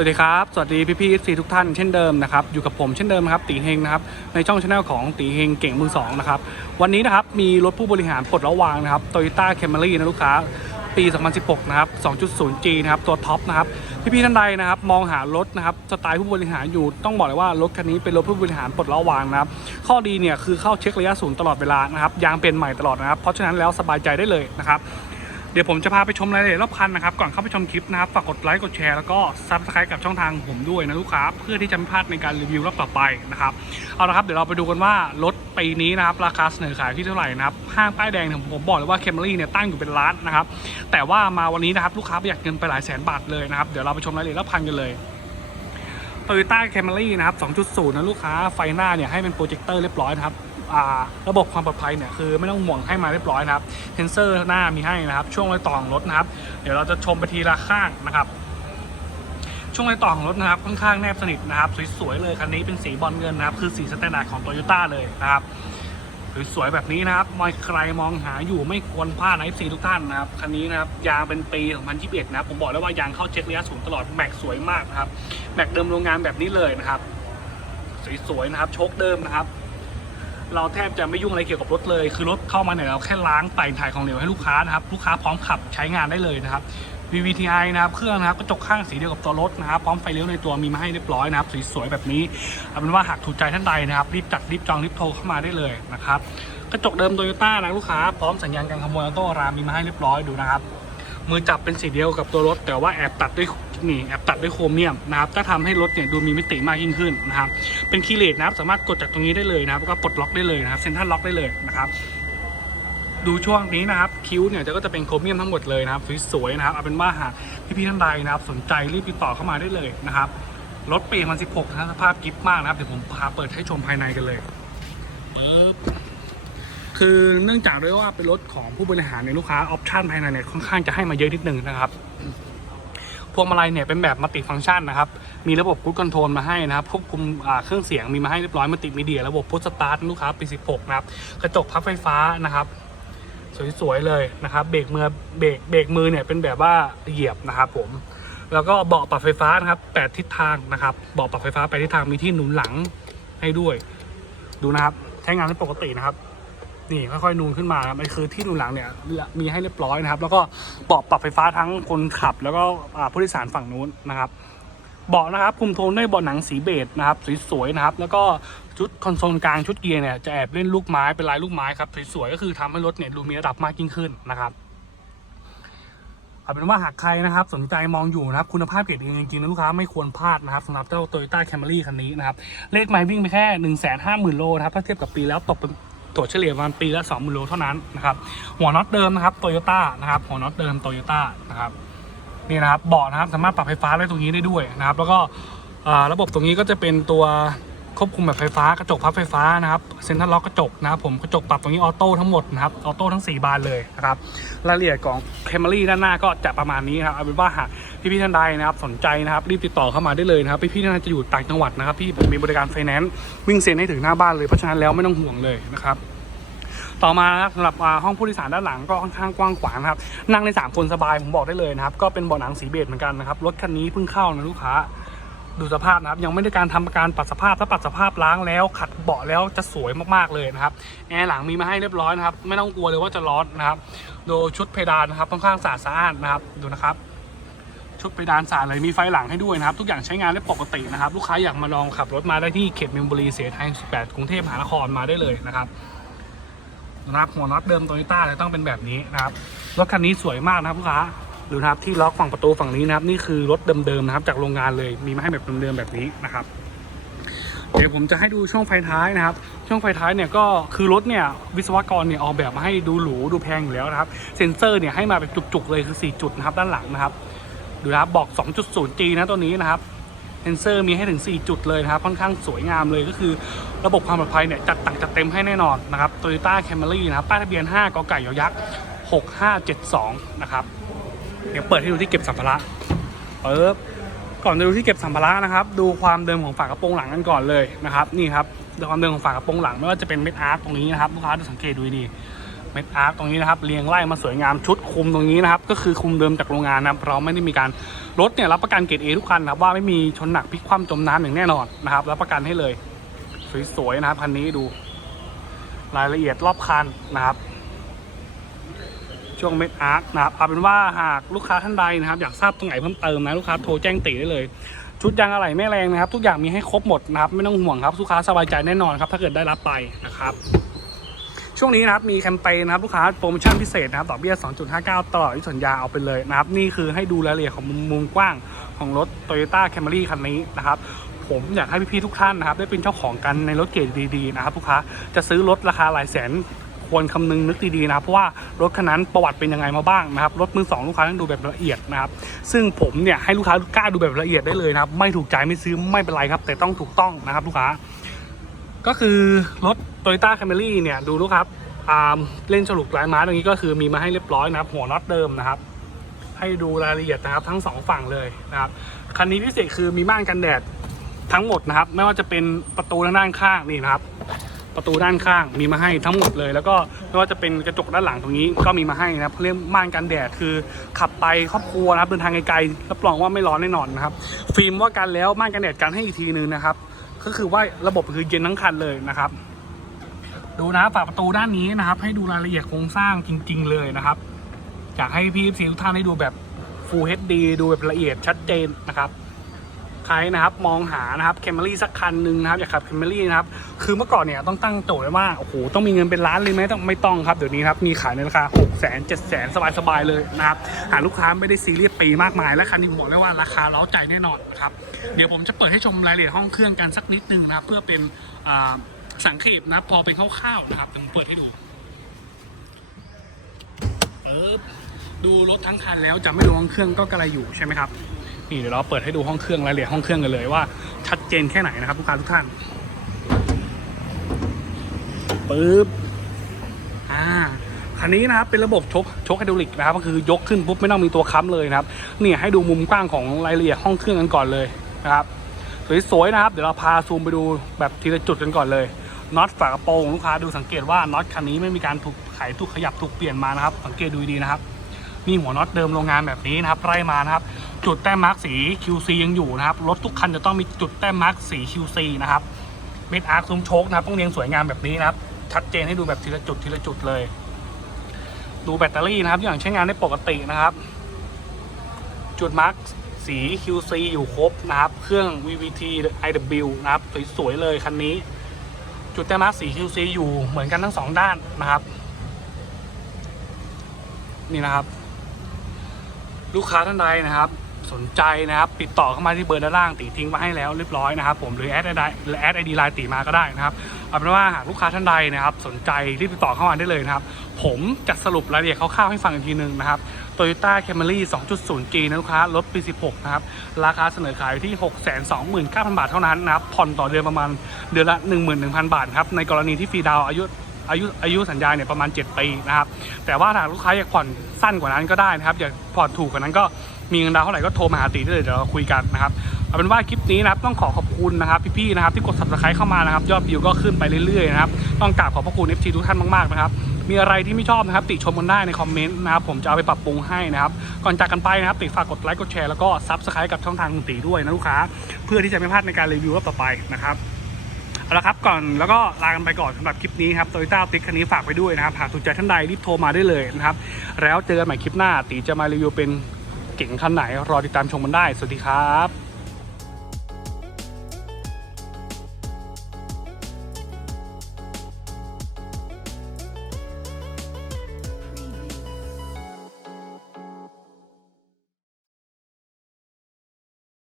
สวัสดีครับ สวัสดีพี่พี่ซีทุกท่านเช่นเดิมนะครับ อยู่กับผมเช่นเดิมครับตีเฮงนะครับ ในช่องช anel ของตีเฮงเก่งมือสองนะครับ วันนี้นะครับมีรถผู้บริหารปลดระวางนะครับ Toyota Camry นะลูกค้า ปี 2016 นะครับ 2.0G นะครับ ตัวท็อปนะครับ พี่พี่ท่านใดนะครับ มองหารถนะครับ สไตล์ผู้บริหารอยู่ ต้องบอกเลยว่ารถคันนี้เป็นรถผู้บริหารปลดระวางนะครับ ข้อดีเนี่ยคือเข้าเช็คระยะศูนย์ตลอดเวลานะครับ ยางเปลี่ยนใหม่ตลอดนะครับ เพราะฉะนั้นแล้วสบายใจได้เลยนะครับ เดี๋ยวผมจะพาไปชมรายละเอียดรอบคันนะครับ ก่อนเข้าไปชมคลิปนะครับ ฝากกดไลค์ กดแชร์ แล้วก็ซับสไครต์กับช่องทางผมด้วยนะลูกค้า เพื่อที่จะไม่พลาดในการรีวิวรอบต่อไปนะครับ เอาละครับ เดี๋ยวเราไปดูกันว่ารถปีนี้นะครับ ราคาเสนอขายที่เท่าไหร่นะครับ ห้างป้ายแดงผมบอกเลยว่าเคมรี่เนี่ยตั้งอยู่เป็นล้านนะครับ แต่ว่ามาวันนี้นะครับลูกค้าประหยัดเงินไปหลายแสนบาทเลยนะครับ เดี๋ยวเราไปชมรายละเอียดรอบคันกันเลย Toyota Camry นะครับ 2.0 นะลูกค้า ไฟหน้าเนี่ยให้เป็นโปรเจคเตอร์เรียบร้อยนะครับ ระบบความปลอดภัยเนี่ยคือไม่ต้องห่วงให้มาเรียบร้อยนะครับเซนเซอร์หน้ามีให้นะครับ ช่วงรอยต่อของรถนะครับ เดี๋ยวเราจะชมไปทีละข้างนะครับ ช่วงรอยต่อของรถนะครับค่อนข้างแนบสนิทนะครับสวยๆเลยคันนี้เป็นสีบอลเงินนะครับ คือสีสแตนดาร์ดของ Toyota เลยนะครับสวยๆแบบนี้นะครับมอยใครมองหาอยู่ไม่ควรพลาดนะ FC ทุกท่านนะครับ คันนี้นะครับ ยางเป็นปี 2021 นะครับ ผมบอกแล้วว่ายางเข้าเช็คระยะสูงตลอด แม็กสวยมากนะครับ แม็กเดิมโรงงานแบบนี้เลยนะครับ สวยๆนะครับ โชคเดิมนะครับ เราแทบจะไม่ยุ่งอะไรเกี่ยวกับรถเลย คือรถเข้ามาเนี่ยเราแค่ล้างไต่ถ่ายของเหลวให้ลูกค้านะครับ ลูกค้าพร้อมขับใช้งานได้เลยนะครับ VVTi นะครับ เครื่องนะครับกระจกข้างสีเดียวกับตัวรถนะครับ พร้อมไฟเลี้ยวในตัวมีมาให้เรียบร้อยนะครับ สวยๆแบบนี้เอาเป็นว่าหากถูกใจท่านใดนะครับ รีบจัดรีบจองรีบโทรเข้ามาได้เลยนะครับ กระจกเดิมโตโยต้านะลูกค้า พร้อมสัญญาณการขโมยออโต้รามมีมาให้เรียบร้อยดูนะครับ มือจับเป็นสีเดียวกับตัวรถ แต่ว่าแอบตัดด้วย นี่แอบตัดด้วยโครเมียมนะครับก็ทำให้รถเนี่ยดูมีมิติมากยิ่งขึ้นนะครับเป็นคีย์เลสนะครับสามารถกดจากตรงนี้ได้เลยนะครับแล้วก็ปลดล็อกได้เลยนะครับเซ็นทรัลล็อกได้เลยนะครับดูช่วงนี้นะครับคิ้วเนี่ยจะก็จะเป็นโครเมียมทั้งหมดเลยนะครับสวยๆนะครับเอาเป็นว่าหากพี่ๆท่านใดนะครับ สนใจรีบติดต่อเข้ามาได้เลยนะครับรถปีมัน16นะสภาพกิฟต์มากนะครับเดี๋ยวผมพาเปิดให้ชมภายในกันเลยปึ๊บคือเนื่องจากด้วยว่าเป็นรถของผู้บริหารในลูกค้าออปชั่นภายในเนี่ยค่อนข้างจะให้มาเยอะนิดนึงนะครับ วงมาลัยเนี่ยเป็นแบบมัลติฟังก์ชันนะครับมีระบบคูดคอนโทรลมาให้นะครับควบคุมเครื่องเสียงมีมาให้เรียบร้อยมัลติมีเดียระบบพุทสตาร์ทลูกค้าปี 16 นะครับกระจกพับไฟฟ้านะครับสวยๆเลยนะครับเบรกมือเบรกเบรกมือเนี่ยเป็นแบบว่าเหยียบนะครับผมแล้วก็เบาะปรับไฟฟ้านะครับแปดทิศทางนะครับเบาะปรับไฟฟ้าแปดทิศทางมีที่หนุนหลังให้ด้วย ดูนะครับใช้งานได้ปกตินะครับ นี่ค่อยๆนูนขึ้นมาครับมันคือที่นุนหลังเนี่ยมีให้เรียบร้อยนะครับ แล้วก็เบาะปรับไฟฟ้าทั้งคนขับ แล้วก็ผู้โดยสารฝั่งนู้นนะครับเบาะนะครับคุมโทนด้วยเบาะหนังสีเบจนะครับสวยๆนะครับ แล้วก็ชุดคอนโซลกลางชุดเกียร์เนี่ยจะแอบเล่นลูกไม้เป็นลายลูกไม้ครับสวยๆก็คือทำให้รถเนี่ยดูมีระดับมากยิ่งขึ้นนะครับเอาเป็นว่าหากใครนะครับ สนใจมองอยู่นะครับ คุณภาพเกรดจริงๆนะลูกค้าไม่ควรพลาดนะครับสำหรับเจ้า Toyota Camry คันนี้นะครับ เลขไมล์วิ่งไปแค่ 1 5 0 0 0 0 โลนะครับ ถ้าเทียบกับปีแล้วตกเป็น ตัวเฉลี่ยประมาณปีละ2มิลโลเท่านั้นนะครับหัวน็อตเดิมนะครับโตโยต้านะครับหัวน็อตเดิมโตโยต้านะครับนี่นะครับเบาะนะครับสามารถปรับไฟฟ้าได้ตรงนี้ได้ด้วยนะครับ แล้วก็ระบบตรงนี้ก็จะเป็นตัว ควบคุมแบบไฟฟ้ากระจกพับไฟฟ้านะครับเซ็นทรัลล็อกกระจกนะครับผมกระจกปรับตรงนี้ออโต้ทั้งหมดนะครับออโต้ทั้ง 4 บานเลยนะครับรายละเอียดของแคมรี่ด้านหน้าก็จะประมาณนี้ครับเอาเป็นว่าหากพี่ๆท่านใดนะครับสนใจนะครับรีบติดต่อเข้ามาได้เลยนะครับพี่ๆท่านจะอยู่ต่างจังหวัดนะครับพี่ผมมีบริการไฟแนนซ์วิ่งเซ็นให้ถึงหน้าบ้านเลยเพราะฉะนั้นแล้วไม่ต้องห่วงเลยนะครับต่อมาสำหรับห้องผู้โดยสารด้านหลังก็ค่อนข้างกว้างขวางครับนั่งใน3คนสบายผมบอกได้เลยนะครับก็เป็นเบาะหนังสีเบจเหมือนกันนะครับรถคันนี้เพิ่งเข้านะลูกค้า ดูสภาพนะครับ ยังไม่ได้การทำการปัดสภาพถ้าปัดสภาพล้างแล้ว ขัดเบาะแล้วจะสวยมากๆเลยนะครับแอร์หลังมีมาให้เรียบร้อยนะครับ ไม่ต้องกลัวเลยว่าจะร้อนนะครับดูชุดเพดานนะครับค่อนข้างสะอาดสะอานนะครับดูนะครับชุดเพดานสะอาดเลยมีไฟหลังให้ด้วยนะครับ ทุกอย่างใช้งานได้ปกตินะครับ ลูกค้าอยากมาลองขับรถมาได้ที่เขตเมินบุรีเสียไทย18 กรุงเทพมหานครมาได้เลยนะครับนะครับหัวน็อตเดิมโตโยต้าจะต้องเป็นแบบนี้นะครับรถคันนี้สวยมากนะครับลูกค้า ดูนะครับที่ล็อกฝั่งประตูฝั่งนี้นะครับ นี่คือรถเดิมๆนะครับ จากโรงงานเลยมีมาให้แบบเดิมๆแบบนี้นะครับ เดี๋ยวผมจะให้ดูช่องไฟท้ายนะครับ ช่องไฟท้ายเนี่ยก็คือรถเนี่ยวิศวกรเนี่ยออกแบบมาให้ดูหรูดูแพงอยู่แล้วนะครับ เซ็นเซอร์เนี่ยให้มาเป็นจุกๆเลยคือ 4 จุดนะครับด้านหลังนะครับ ดูนะครับบอก 2.0G นะตัวนี้นะครับเซนเซอร์มีให้ถึง 4 จุดเลยนะครับ ค่อนข้างสวยงามเลยก็คือระบบความปลอดภัยเนี่ยจัดตังจัดเต็มให้แน่นอนนะครับ Toyota Camry นะครับป้ายทะเบียน 5กไก่ยอยักษ์6572 นะครับ เดี๋ยวเปิดให้ดูที่เก็บสัมภาระเปิบก่อนจะดูที่เก็บสัมภาระนะครับ ดูความเดิมของฝากระโปรงหลังกันก่อนเลยนะครับ นี่ครับดูความเดิมของฝากระโปรงหลังไม่ว่าจะเป็นเม็ดอาร์ตตรงนี้นะครับลูกค้าดูสังเกตดูดีเม็ดอาร์ตตรงนี้นะครับเรียงไล่มาสวยงามชุดคุมตรงนี้นะครับก็คือคุมเดิมจากโรงงานนะครับเราไม่ได้มีการรถเนี่ยรับประกันเกรดเอทุกคันนะครับว่าไม่มีชนหนักพลิกคว่ำจมน้ำอย่างแน่นอนนะครับรับประกันให้เลยสวยๆนะครับคันนี้ดู รายละเอียดรอบคันนะครับ ช่วงเม็ดอาร์ตนะครับเอาเป็นว่าหากลูกค้าท่านใดนะครับ อยากทราบตรงไหนเพิ่มเติมนะลูกค้าโทรแจ้งตีได้เลย ชุดยางอะไหล่ไม่แรงนะครับ ทุกอย่างมีให้ครบหมดนะครับ ไม่ต้องห่วงครับลูกค้าสบายใจแน่นอนครับ ถ้าเกิดได้รับไปนะครับช่วงนี้นะครับมีแคมเปญนะครับลูกค้าโปรโมชั่นพิเศษนะครับดอกเบี้ย 2.59 ตลอดอายุสัญญาเอาไปเลยนะครับนี่คือให้ดูรายละเอียดของมุมมุมกว้างของรถ Toyota Camry คันนี้นะครับผมอยากให้พี่ๆทุกท่านนะครับได้เป็นเจ้าของกันในรถเกรดดีๆนะครับลูกค้าจะซื้อรถราคาหลายแสน ควรคำนึงนึกดีๆนะครับเพราะว่ารถคันนั้นประวัติเป็นยังไงมาบ้างนะครับรถมือสองลูกค้าต้องดูแบบละเอียดนะครับซึ่งผมเนี่ยให้ลูกค้ากล้าดูแบบละเอียดได้เลยนะครับไม่ถูกใจไม่ซื้อไม่เป็นไรครับ แต่ต้องถูกต้องนะครับลูกค้า ก็คือรถ Toyota Camry เนี่ยดูลูกครับอ่าเล่นฉลุกลายม้าตรงนี้ก็คือมีมาให้เรียบร้อยนะครับ หัวน็อตเดิมนะครับให้ดูรายละเอียดนะครับทั้งสองฝั่งเลยนะครับคันนี้พิเศษคือมีม่านกันแดดทั้งหมดนะครับ ไม่ว่าจะเป็นประตูด้านข้างนี่นะครับ ประตูด้านข้างมีมาให้ทั้งหมดเลย แล้วก็ไม่ว่าจะเป็นกระจกด้านหลังตรงนี้ก็มีมาให้นะครับเรียกม่านกันแดดคือขับไปครอบครัวนะครับเดินทางไกลๆรับรองว่าไม่ร้อนแน่นอนนะครับฟิล์มว่ากันแล้วม่านกันแดดกันให้อีกทีนึงนะครับก็คือว่าระบบคือเย็นทั้งคันเลยนะครับ ดูนะฝาประตูด้านนี้นะครับ ให้ดูรายละเอียดโครงสร้างจริง ๆ เลยนะครับอยากให้พี่ซีทุกท่านได้ดูแบบ Full HD ดูแบบละเอียดชัดเจนนะครับ ใครนะครับมองหานะครับเคม r รี่สักคันหนึ่งนะครับอยากขับเคม r รี่นะครับคือเมื่อก่อนเนี่ยต้องตั้งโจทย์ไว้ว่าโอ้โหต้องมีเงินเป็นล้านเลยไหมต้องไม่ต้องครับเดี๋ยวนี้ครับมีขายในราคา6 0 0 0 0 0 7 0 0 0 0สบายๆเลยนะครับหาลูกค้าไม่ได้ซีเรียสปีมากมาย และคันนี้ผมบอกเลยว่าราคาเล้าใจแน่นอนนะครับเดี๋ยวผมจะเปิดให้ชมรายละเอียดห้องเครื่องกันสักนิดนึงนะครับเพื่อเป็นสังเขปนะพอเป็นคร่าวๆนะครับเดี๋ยวผมเปิดให้ดูปึ๊บดูรถทั้งคันแล้วจะไม่รู้ห้องเครื่องก็กระไรอยู่ใช่ไหมครับ นี่เดี๋ยวเราเปิดให้ดูห้องเครื่องรายละเอียดห้องเครื่องกันเลยว่าชัดเจนแค่ไหนนะครับลูกค้าทุกท่านปึ๊บอ่าคันนี้นะครับเป็นระบบชกชกไฮดรอลิกนะครับก็คือยกขึ้นปุ๊บไม่ต้องมีตัวค้ำเลยนะครับเนี่ยให้ดูมุมกว้างของรายละเอียดห้องเครื่องกันก่อนเลยนะครับสวยๆนะครับเดี๋ยวเราพาซูมไปดูแบบทีละจุดกันก่อนเลยน็อตฝากระโปรงลูกค้าดูสังเกตว่าน็อตคันนี้ไม่มีการถูกไขถูกขยับถูกเปลี่ยนมานะครับ สังเกตดูดีนะครับ มีหัวน็อตเดิมโรงงานแบบนี้นะครับไล่มานะครับ จุดแต้มมาร์กสี QC ยังอยู่นะครับรถทุกคันจะต้องมีจุดแต้มมาร์กสี QC นะครับเม็ดอาร์คซุ้มโชคนะครับต้องเรียงสวยงามแบบนี้นะครับ ชัดเจนให้ดูแบบทีละจุดทีละจุดเลย ดูแบตเตอรี่นะครับอย่างใช้งานได้ปกตินะครับ จุดมาร์กสี QC อยู่ครบนะครับ เครื่อง VVT IW นะครับสวยๆเลยคันนี้ จุดแต้มมาร์กสี QC อยู่เหมือนกันทั้งสองด้านนะครับ นี่นะครับ ลูกค้าท่านใดนะครับ สนใจนะครับติดต่อเข้ามาที่เบอร์ด้านล่างตีทิ้งมาให้แล้วเรียบร้อยนะครับผมหรือแอดไอดีหรือแอดไอดีไลน์ตีมาก็ได้นะครับเอาเป็นว่าหากลูกค้าท่านใดนะครับ สนใจรีบติดต่อเข้ามาได้เลยนะครับ ผมจะสรุปรายละเอียดคร่าวๆให้ฟังอีกทีหนึ่งนะครับ Toyota Camry 2.0G นะลูกค้ารถปี 16 นะครับ ราคาเสนอขายอยู่ที่ 629,000 บาทเท่านั้นนะครับผ่อนต่อเดือนประมาณเดือนละ 11,000 บาทครับในกรณีที่ฟรีดาวอายุ อายุอายุสัญญาเนี่ยประมาณ 7 ปีนะครับ แต่ว่าถ้าลูกค้าอยากผ่อนสั้นกว่านั้นก็ได้นะครับ อยากผ่อนถูกกว่านั้นก็มีเงินดาวเท่าไหร่ก็โทรมาหาตีได้เลยเดี๋ยวเราคุยกันนะครับเอาเป็นว่าคลิปนี้นะครับต้องขอขอบคุณนะครับพี่ๆนะครับที่กด subscribe เข้ามานะครับยอดวิวก็ขึ้นไปเรื่อยๆนะครับต้องกราบขอบพระคุณ FT ทุกท่านมากๆนะครับมีอะไรที่ไม่ชอบนะครับติชมกันได้ในคอมเมนต์นะครับผมจะเอาไปปรับปรุงให้นะครับก่อนจากกันไปนะครับติฝากกดไลค์กดแชร์แล้วก็ subscribe กับช่องทางของตีด้วยนะลูกค้า เพื่อที่จะไม่พลาดในการรีวิวรอบต่อไปนะครับ เอาละครับก่อนแล้วก็ลากันไปก่อนสำหรับคลิปนี้ครับโตโยต้าติ๊กคันนี้ฝากไปด้วยนะครับหากถูกใจท่านใดรีบโทรมาได้เลยนะครับ แล้วเจอกันใหม่คลิปหน้าตีจะมารีวิวเป็นเก่งคันไหนรอติดตามชมกันได้ สวัสดีครับ